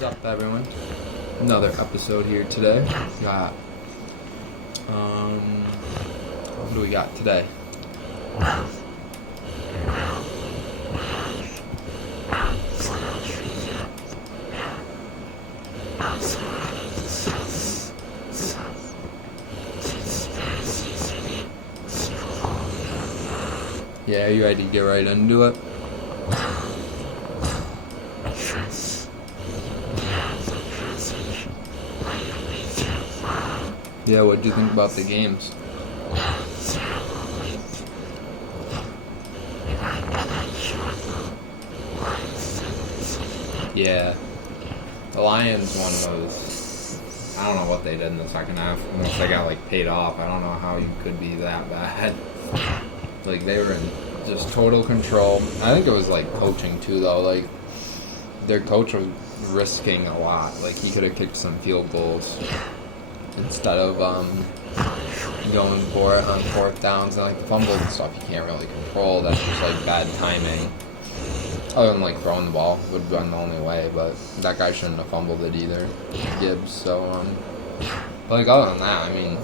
What's up, everyone? Another episode here today. Got what do we got today? Yeah, you ready to get right into it? Yeah, what do you think about the games? Yeah, the Lions one was, I don't know what they did in the second half, unless they got paid off. I don't know how you could be that bad. They were in just total control. I think it was coaching too, though. Their coach was risking a lot. He could have kicked some field goals instead of going for it on fourth downs, and the fumbles and stuff you can't really control. That's just bad timing. Other than throwing the ball would have been the only way, but that guy shouldn't have fumbled it either, Gibbs. So other than that, I mean,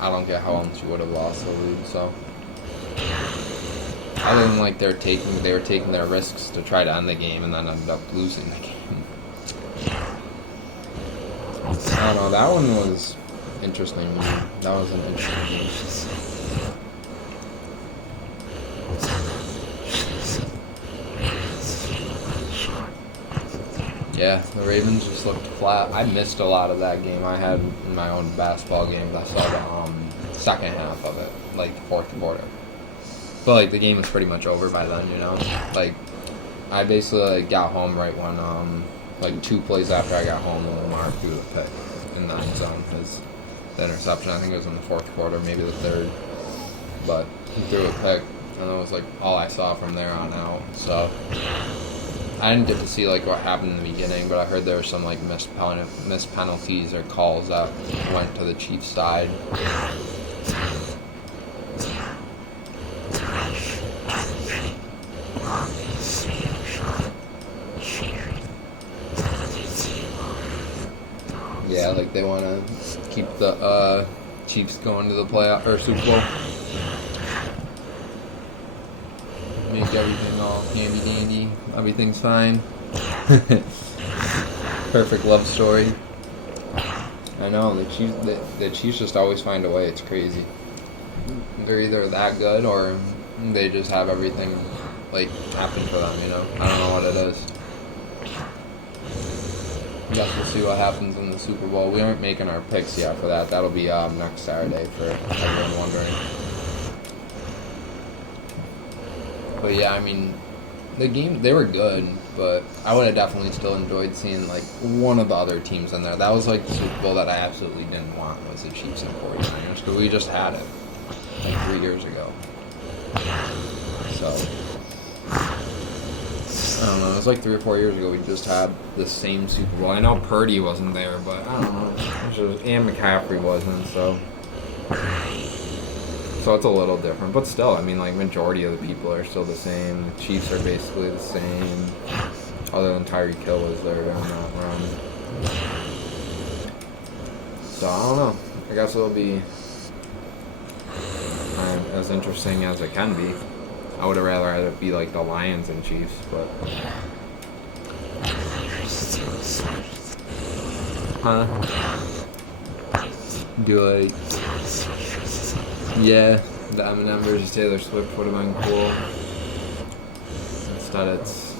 I don't get how else you would have lost the lead. So other than they were taking their risks to try to end the game and then ended up losing the game. I don't know, that one was interesting. That was an interesting game. Yeah, the Ravens just looked flat. I missed a lot of that game. I had in my own basketball games. I saw the second half of it, fourth quarter. But the game was pretty much over by then, I basically got home right when 2 plays after I got home, when Lamar threw the pick in the end zone. The interception, I think it was in the fourth quarter, maybe the third. But he threw a pick, and that was all I saw from there on out. So I didn't get to see what happened in the beginning, but I heard there were some missed penalties or calls that went to the Chiefs' side. Yeah, they want to keep the Chiefs going to the playoff or Super Bowl. Make everything all handy dandy. Everything's fine. Perfect love story. I know, the Chiefs just always find a way. It's crazy. They're either that good or they just have everything happen for them, I don't know what it is. I guess we'll see what happens in the Super Bowl. We aren't making our picks yet for that. That'll be next Saturday for everyone wondering. But yeah, I mean, the game, they were good, but I would have definitely still enjoyed seeing one of the other teams in there. That was the Super Bowl that I absolutely didn't want, was the Chiefs and 49ers, because we just had it 3 years ago. So I don't know, it was 3 or 4 years ago we just had the same Super Bowl. I know Purdy wasn't there, but I don't know. And McCaffrey wasn't, so it's a little different. But still, I mean, majority of the people are still the same. The Chiefs are basically the same, other than Tyreek Hill was there on that run. So I don't know. I guess it'll be as interesting as it can be. I would have rather had it be the Lions and Chiefs, but yeah, the Eminem versus Taylor Swift would have been cool. Instead, it's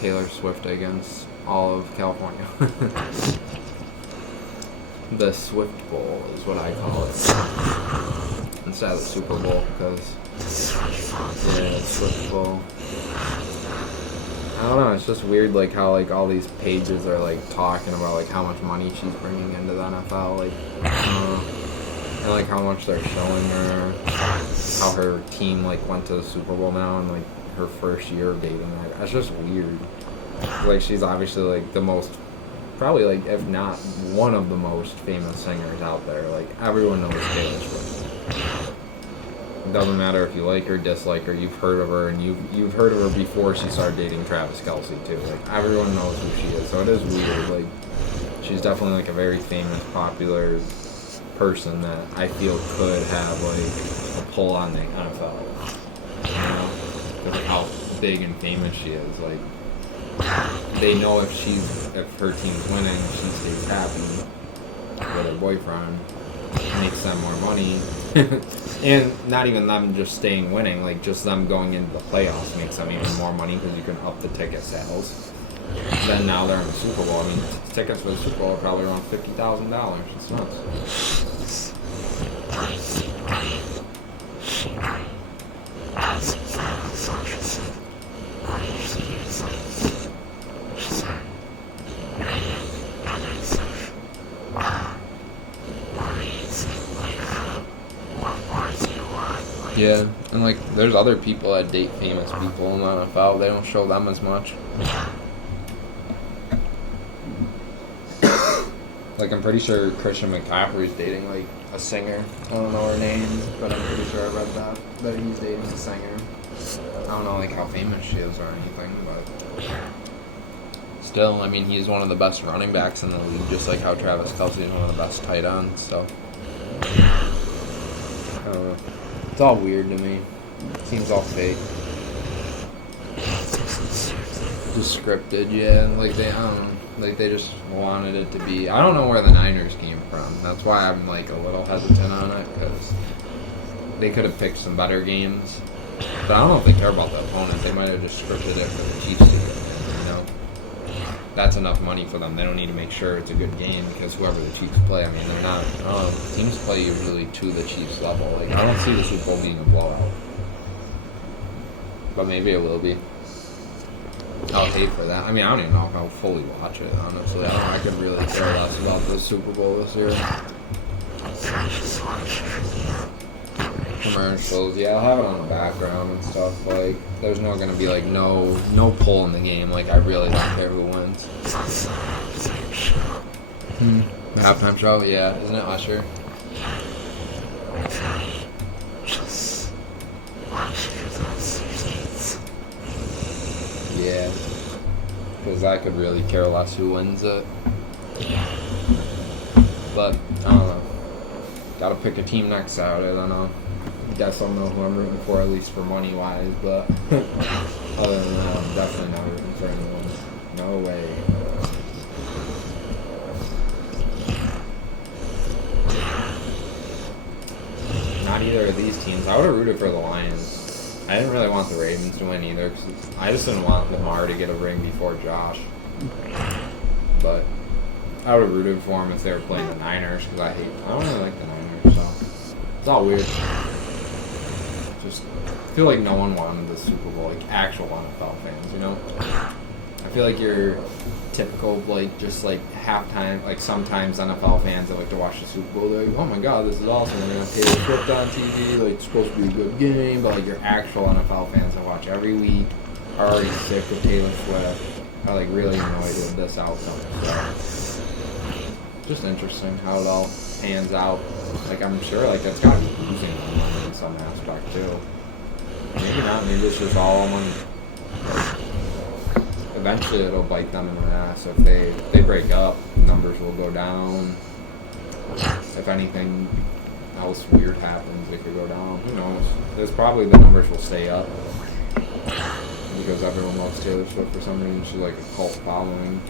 Taylor Swift against all of California. The Swift Bowl is what I call it, instead of the Super Bowl, because yeah, Swift Bowl. I don't know, it's just weird how all these pages are talking about how much money she's bringing into the NFL, and how much they're showing her, how her team went to the Super Bowl now and her first year of dating. That's just weird. She's obviously the most, probably if not one of the most famous singers out there. Everyone knows Taylor Swift. It doesn't matter if you like her, dislike her. You've heard of her, and you've heard of her before she started dating Travis Kelce too. Like everyone knows who she is, so it is weird. Like she's definitely like a very famous, popular person that I feel could have like a pull on the NFL. You know, because of how big and famous she is. Like they know if her team's winning, she stays happy with her boyfriend, makes them more money. And not even them just staying winning, like just them going into the playoffs makes them even more money because you can up the ticket sales. Then now they're in the Super Bowl. I mean, tickets for the Super Bowl are probably around $50,000. It's nuts. Yeah, and like there's other people that date famous people in the NFL. They don't show them as much. Like I'm pretty sure Christian McCaffrey's dating like a singer. I don't know her name, but I'm pretty sure I read that he's dating a singer. I don't know like how famous she is or anything, but still, I mean he's one of the best running backs in the league, just like how Travis Kelce is one of the best tight ends. So I don't know. It's all weird to me. It seems all fake. Just scripted, yeah. Like they, I don't know. Like they just wanted it to be. I don't know where the Niners came from. That's why I'm like a little hesitant on it because they could have picked some better games. But I don't know if they care about the opponent. They might have just scripted it for the Chiefs to get. You know, that's enough money for them. They don't need to make sure it's a good game because whoever the Chiefs play, I mean, they're not. Teams play usually to the Chiefs level. Like I don't see the Super Bowl being a blowout, but maybe it will be. I'll hate for that. I mean, I don't even know if I'll fully watch it, honestly. I could really care less about the Super Bowl this year. Commercials, yeah, I'll have it on the background and stuff. Like, there's no gonna be like no pull in the game. Like, I really don't care who wins. The halftime show, yeah, isn't it Usher? Yeah, because I could really care less who wins it. But, I don't know. Gotta pick a team next Saturday, I don't know. Guess I'll know who I'm rooting for, at least for money-wise, but other than that, I'm definitely not rooting for anyone. No way. Not either of these teams. I would have rooted for the Lions. I didn't really want the Ravens to win either, because I just didn't want Lamar to get a ring before Josh. But I would have rooted for him if they were playing the Niners, because I don't really like the Niners, so it's all weird. Just feel like no one wanted the Super Bowl, like actual NFL fans, you know? I feel like you're typical, like, just like halftime, like sometimes NFL fans that like to watch the Super Bowl, they're like, oh my god, this is awesome, we're gonna have Taylor Swift on TV, like, it's supposed to be a good game, but like your actual NFL fans that watch every week are already sick of Taylor Swift, are like really annoyed with this outcome, so just interesting how it all pans out. Like, I'm sure like that's gotta be losing them money in some aspect too. Maybe not, maybe it's just all money. Eventually it'll bite them in the ass. If they break up, numbers will go down. If anything else weird happens, they could go down. Who knows? There's probably the numbers will stay up because everyone loves Taylor Swift for some reason. She's like a cult following.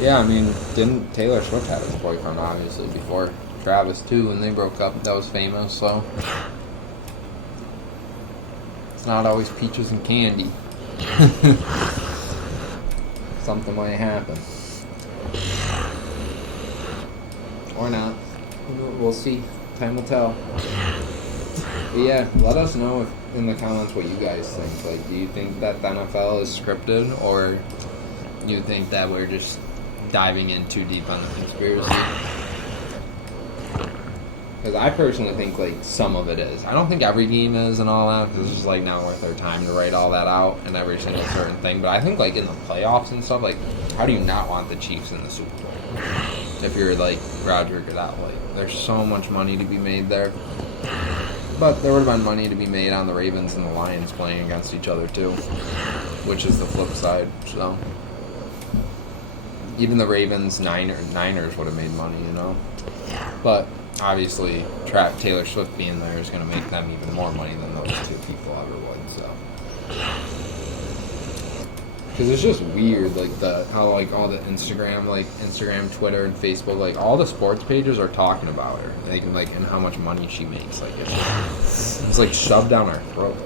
Yeah, I mean, didn't Taylor Swift have a boyfriend, obviously, before Travis, too, when they broke up? That was famous, so it's not always peaches and candy. Something might happen. or not. We'll see. Time will tell. But yeah, let us know in the comments what you guys think. Like, do you think that the NFL is scripted, or do you think that we're just diving in too deep on the conspiracy? Because I personally think, like, some of it is. I don't think every game is and all that, because it's just, like, not worth their time to write all that out and every single certain thing. But I think, like, in the playoffs and stuff, like, how do you not want the Chiefs in the Super Bowl? If you're, like, Roger Goodell, like, there's so much money to be made there. But there would have been money to be made on the Ravens and the Lions playing against each other, too. Which is the flip side, so. Even the Ravens, Niners would have made money, you know? But obviously, Taylor Swift being there is going to make them even more money than those two people ever would, so. Because it's just weird, like, how, like, all the Instagram, Twitter, and Facebook, like, all the sports pages are talking about her, like, and how much money she makes, like, it's like, shoved down our throat.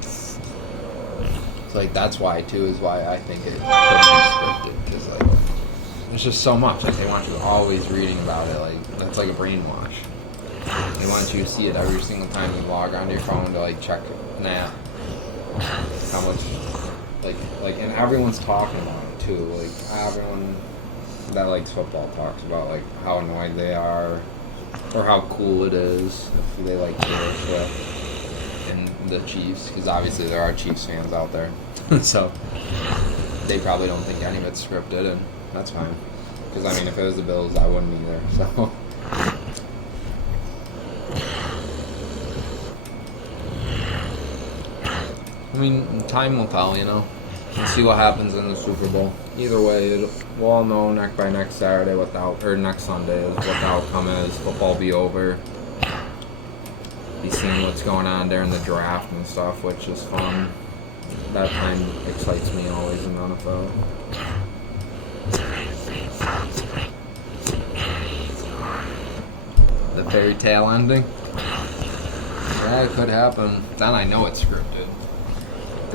It's like, that's why, too, is why I think it could be scripted, because, like, there's just so much, like, they want you always reading about it, like, that's like a brainwash. They want you to see it every single time you log onto your phone to, like, check an app. How much, like, and everyone's talking about it, too, like, everyone that likes football talks about, like, how annoyed they are, or how cool it is, if they like Taylor Swift and the Chiefs, because obviously there are Chiefs fans out there, so they probably don't think any of it's scripted, and that's fine. Because, I mean, if it was the Bills, I wouldn't either, so. I mean, time will tell, you know. We'll see what happens in the Super Bowl. Either way, we'll all know by next Saturday next Sunday what the outcome is. Football will be over. Be seeing what's going on during the draft and stuff, which is fun. That time excites me always in the NFL. The fairy tale ending? Yeah, it could happen. Then I know it's scripted.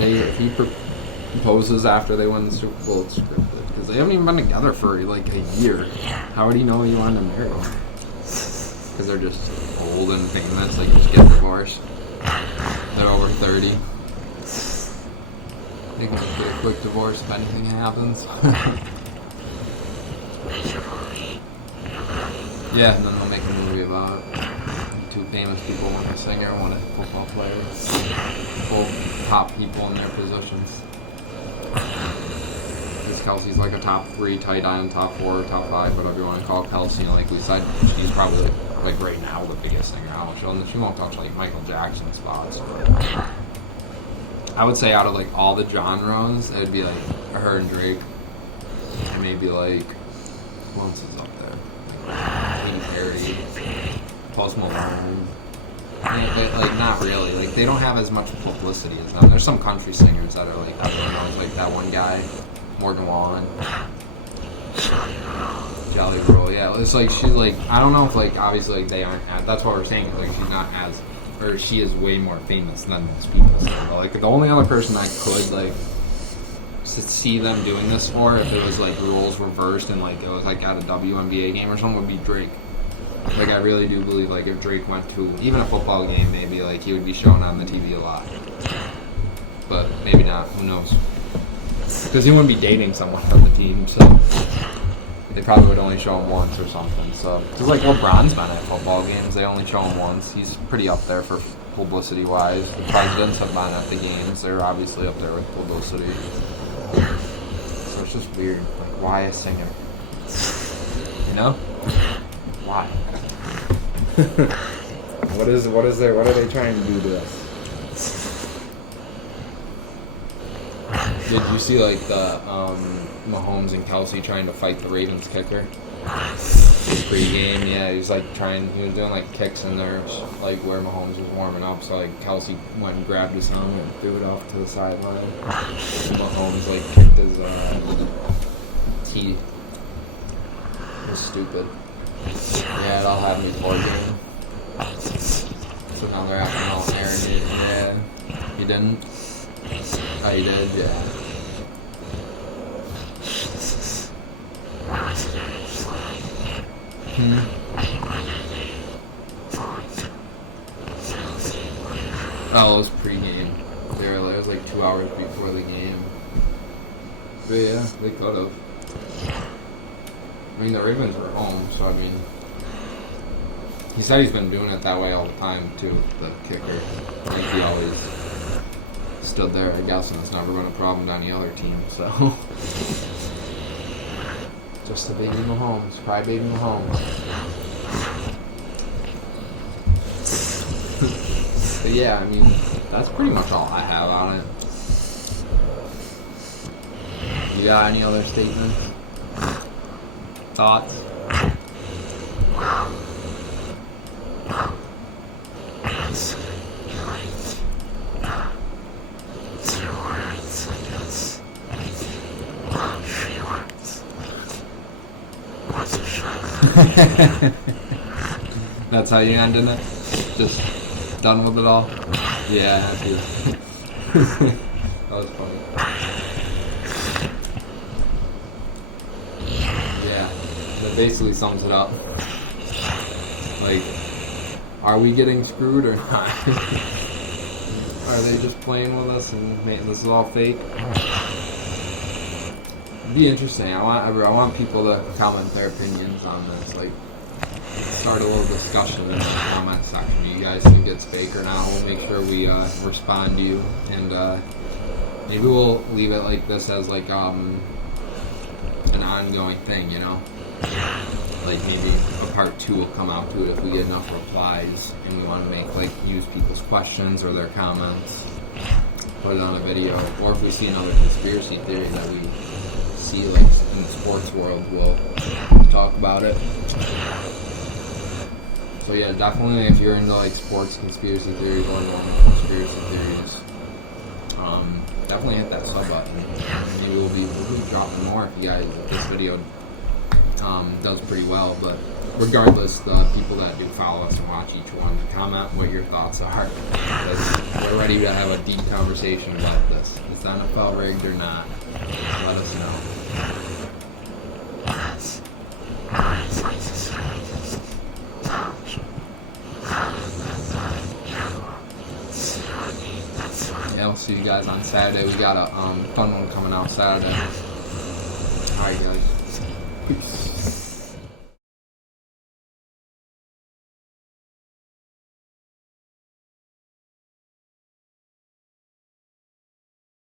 If he proposes after they win the Super Bowl, it's scripted. Because they haven't even been together for like a year. How would he know he wanted to marry him? Because they're just old and famous, like just get divorced. They're over 30. They can just get a quick divorce if anything happens. Yeah, and then they'll make a movie about it. Two famous people, one a singer, one a football player. Both top people in their positions. Because Kelsey's like a top 3 tight end, top 4, top 5, whatever you want to call Kelsey. And like we said, she's probably like right now the biggest singer out. She won't touch like Michael Jackson spots. I would say out of like all the genres, it'd be like her and Drake. And maybe like, who else is up there? Katy Perry, Post Malone. Like not really. Like they don't have as much publicity as them. There's some country singers that are like everyone knows, like that one guy, Morgan Wallen, Jelly Roll. Yeah, it's like she's like I don't know if like obviously like they aren't. That's what we're saying. Like she's not as, or she is way more famous than these people. So, like the only other person I could like to see them doing this for, if it was like roles reversed and like it was like at a WNBA game or something, would be Drake. Like I really do believe like if Drake went to even a football game, maybe like he would be shown on the TV a lot. But maybe not. Who knows? Because he wouldn't be dating someone from the team, so they probably would only show him once or something. So because like LeBron's been at football games, they only show him once. He's pretty up there for publicity wise. The presidents have been at the games. They're obviously up there with publicity. So it's just weird. Like, why a singer? You know? Why? What are they trying to do to us? Did you see like the Mahomes and Kelsey trying to fight the Ravens kicker? Pre-game, yeah, he was doing like kicks in there, like where Mahomes was warming up. So like Kelsey went and grabbed his helmet and threw it off to the sideline. And Mahomes like kicked his teeth. It was stupid. Yeah, it all happened before game. So now they're acting all arrogant. Yeah, he didn't. Oh, he did. Yeah. Oh, it was pregame. It was like 2 hours before the game. But yeah, they could have. I mean, the Ravens were home, so I mean, he said he's been doing it that way all the time too. The kicker, like he always stood there, I guess, and it's never been a problem to any other team. So, just the baby Mahomes, crybaby Mahomes. But yeah, I mean, that's pretty much all I have on it. You got any other statements? Thoughts? That's how you ended it? Just done with it all? Yeah, I do. That was funny. Yeah, that basically sums it up. Like, are we getting screwed or not? Are they just playing with us and this is all fake? It'd be interesting. I want people to comment their opinions on this. Like, start a little discussion in the comment section. You guys think it's fake or not? We'll make sure we respond to you, and maybe we'll leave it like this as like an ongoing thing. You know, like maybe a part 2 will come out to it if we get enough replies, and we want to make like use people's questions or their comments, put it on a video, or if we see another conspiracy theory that we see like in the sports world, we'll talk about it. So yeah, definitely if you're into like sports conspiracy theories or normal conspiracy theories, definitely hit that sub button. Maybe we'll be dropping more if you guys, if this video does pretty well. But regardless, the people that do follow us and watch each one, comment what your thoughts are. Because we're ready to have a deep conversation about this. Is NFL rigged or not? Let us know. Yeah, I'll see you guys on Saturday. We got a fun one coming out Saturday. Alright guys. Peace.